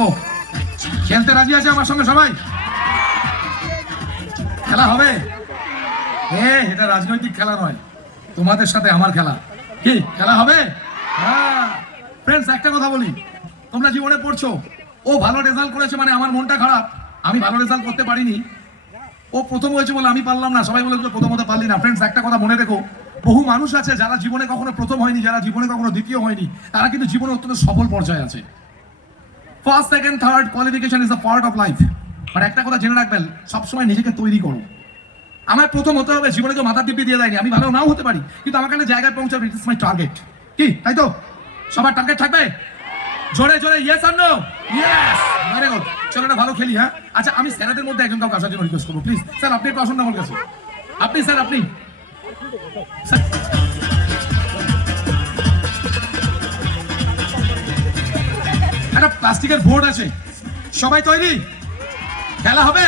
খেলব। খেলতে রাজি আছে আমার সঙ্গে সবাই? খেলা হবে? এ, এটা রাজনৈতিক খেলা নয়। তোমাদের সাথে আমার খেলা। কি, খেলা হবে? হ্যাঁ। ফ্রেন্ডস একটা কথা বলি। তোমরা জীবনে পড়ছো। ও ভালো রেজাল্ট করেছে মানে আমার মনটা খারাপ। আমি ভালো রেজাল্ট করতে পারিনি। ও প্রথম হয়েছে বলে আমি পারলাম না। সবাই বলে প্রথম হতে পারলি না। ফ্রেন্ডস একটা কথা মনে রেখো। বহু মানুষ আছে যারা জীবনে কখনো প্রথম হয়নি, যারা জীবনে কখনো দ্বিতীয় হয়নি, তারা কিন্তু জীবনে অত্যন্ত সফল পর্যায়ে আছে। First second third qualification is the part of life আর একটা কথা জেনে রাখবেন, সবসময় নিজেকে তৈরি করো। আমার প্রথম হতে হবে জীবনে কেউ মাথা টিপি দিয়ে দেয়নি। আমি ভালো নাও হতে পারি, কিন্তু আমাকে একটা জায়গায় পৌঁছাবে ইটস মাই টার্গেট কি, তাই তো? সবার টার্গেট থাকবে? জোরে জোরে ইয়েস আর নো ইয়েস ভেরি গুড চলো এটা ভালো খেলি হ্যাঁ? আচ্ছা আমি স্যারেদের মধ্যে একজন কাউকে আসার জন্য রিকোয়েস্ট করব প্লিজ স্যার, আপনি একটু আসুন না আমার কাছে আপনি, স্যার আপনি? স্যার একটা প্লাস্টিকের বোর্ড আছে। সবাই তৈরি? খেলা হবে?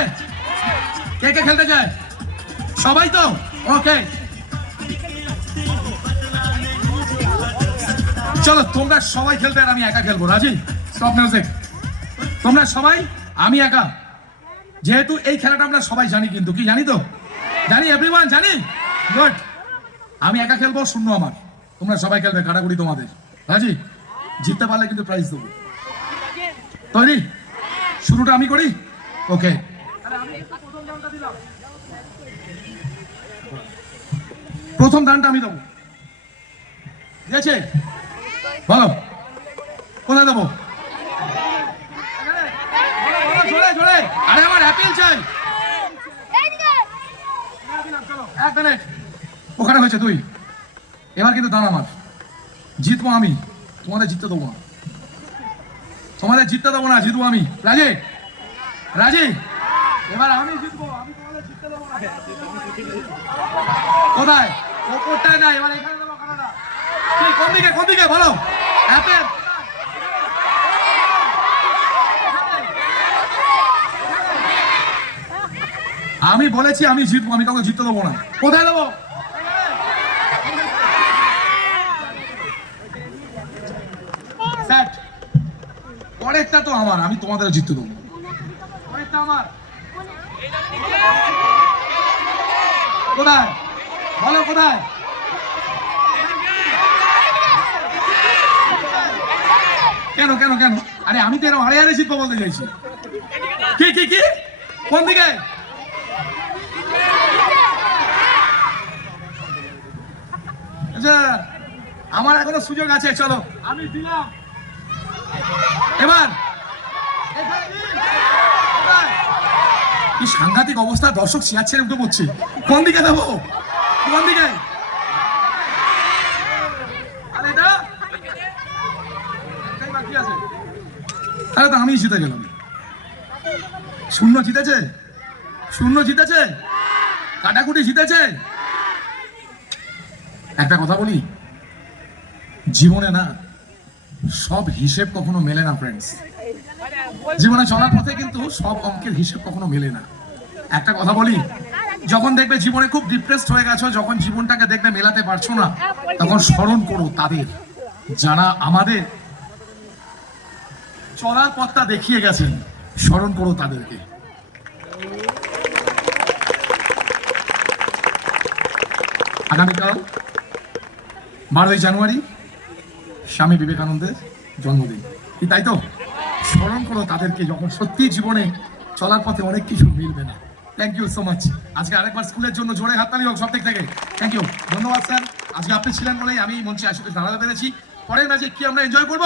কে কে খেলতে চায়? সবাই তো? ওকে। চলো, তোমরা সবাই খেলতে আর আমি একা খেলব। রাজি? স্টপ মিউজিক তোমরা সবাই? আমি একা। যেহেতু এই খেলাটা আমরা সবাই জানি কিন্তু। কি জানি তো? জানি এভরিওয়ান জানি? গুড আমি একা খেলব, শূন্য আমার। তোমরা সবাই খেলবে, কাটাকুটি তোমাদের। রাজি? জিততে পারলে কিন্তু প্রাইজ দেবো। তৈরি শুরুটা আমি করি? ওকে। প্রথম দানটা আমি দেবো। ঠিক আছে? বলো। কোথায় দেবো? আরে আমার অ্যাপেল চাই। ওখানে হয়েছে তুই এবার কিন্তু দান আমার। জিতবো আমি। তোমাদের জিততে দেবো না। তোমাদের জিততে দেবো না, জিতবো আমি। রাজি রাজি, এবার আমি জিতবো, আমি তোমাদের জিততে দেবো না। কোথায়? ওপরটায় না এবার এখানে দেবো কানাডা। কোন দিকে কোন দিকে? বলো। অ্যাপেল আমি বলেছি আমি জিতবো, আমি কাউকে জিততে দেবো না। কোথায় দেবো? পরেরটা তো আমার, আমি তোমাদের জিততে দেবো। পরেরটা আমার। কোথায়? বলো কোথায়? কেন কেন কেন? আরে, আমি তো এরকম আরে আরে জিতবো বলতে চাইছি। কি কি কি? কোন দিকে? আচ্ছা আমার এখনও সুযোগ আছে, চলো। আমি দিলাম। এবার। সাংঘাতিক অবস্থা, দর্শক চেয়ার ছেড়ে উঠে পড়ছে। কোন দিকে দেবো কোন দিকে। তাহলে তো আমি জিতে গেলাম। শূন্য জিতেছে? শূন্য জিতেছে? কাটাকুটি জিতেছে? একটা কথা বলি। জীবনে না সব হিসেব কখনো মেলে না ফ্রেন্ডস জীবনে চলার পথে কিন্তু সব অঙ্কের হিসেব কখনো মেলে না। একটা কথা বলি, যখন দেখবে জীবনে খুব ডিপ্রেসড হয়ে গেছো, যখন জীবনটাকে দেখবে মেলাতে পারছ না, তখন স্মরণ করো তাদের। যারা আমাদের চলার পথটা দেখিয়ে গেছেন, স্মরণ করো তাদেরকে। আগামীকাল বারোই জানুয়ারি স্বামী বিবেকানন্দের জন্মদিন। কি তাই তো? স্মরণ করো তাদেরকে যখন সত্যি জীবনে চলার পথে অনেক কিছু মিলবে না। থ্যাংক ইউ সো মাচ আজকে আরেকবার স্কুলের জন্য জোরে হাততালি হোক সব দিক থেকে। থ্যাংক ইউ ধন্যবাদ স্যার আজকে আপনি ছিলেন বলেই আমি মঞ্চে আসতে দাঁড়াতে পেরেছি। পরের ম্যাচে কি আমরা এনজয় করব?